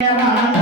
Yeah.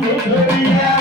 Yeah.